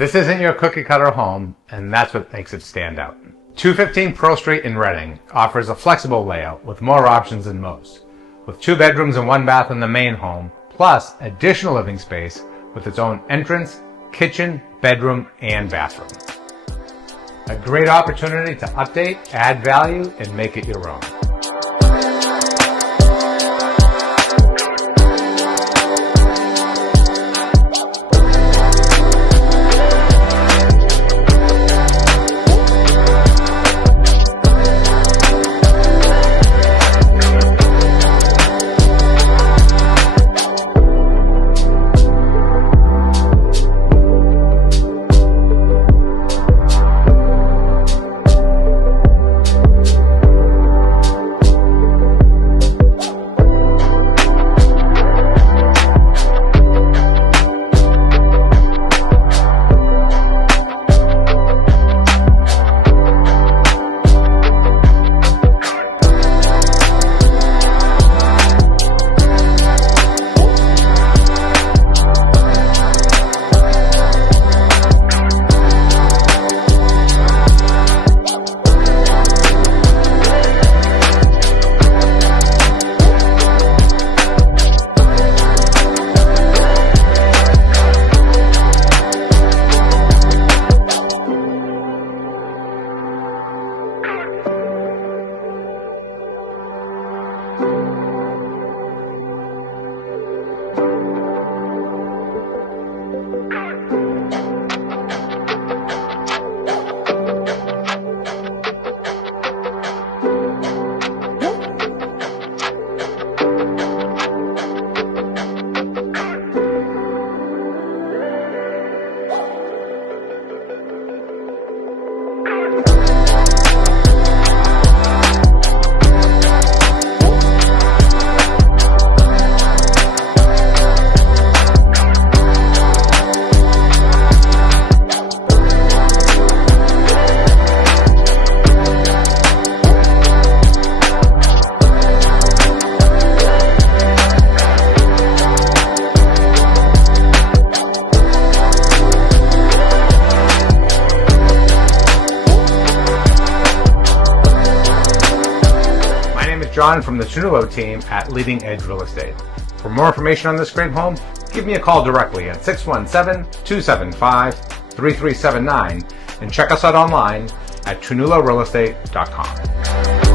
This isn't your cookie cutter home, and that's what makes it stand out. 215 Pearl Street in Reading offers a flexible layout with more options than most, with 2 bedrooms and 1 bath in the main home, plus additional living space with its own entrance, kitchen, bedroom, and bathroom. A great opportunity to update, add value, and make it your own. John from the Ternullo Team at Leading Edge Real Estate. For more information on this great home, give me a call directly at 617-275-3379 and check us out online at ternullorealestate.com.